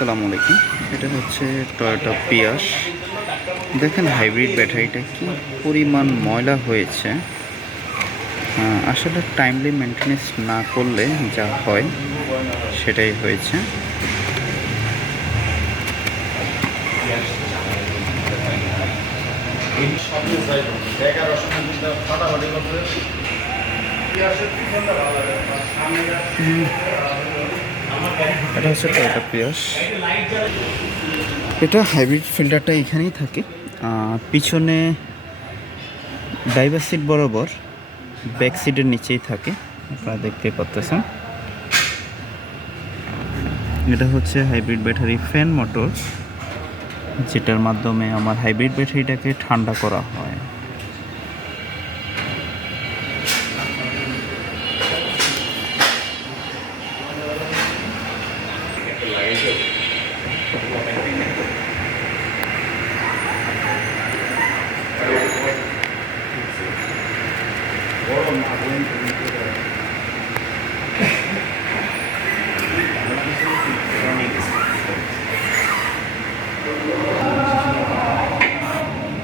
আসসালামু আলাইকুম। এটা হচ্ছে টয়োটা পিয়াস। দেখেন হাইব্রিড ব্যাটারিটা কি পরিমাণ ময়লা হয়েছে। আসলে টাইমলি মেনটেনেন্স না করলে যা হয় সেটাই হয়েছে। এটা হচ্ছে টয়োটা পিয়াস। এটা হাইব্রিড ফিল্টারটা এখানেই থাকে, পিছনে ড্রাইভার সিট বরাবর ব্যাক সিটের নিচেই থাকে, আপনারা দেখতে পাচ্ছেন। এটা হচ্ছে হাইব্রিড ব্যাটারি ফ্যান মোটর, যেটার মাধ্যমে আমার হাইব্রিড ব্যাটারিটাকে ঠান্ডা করা হয়।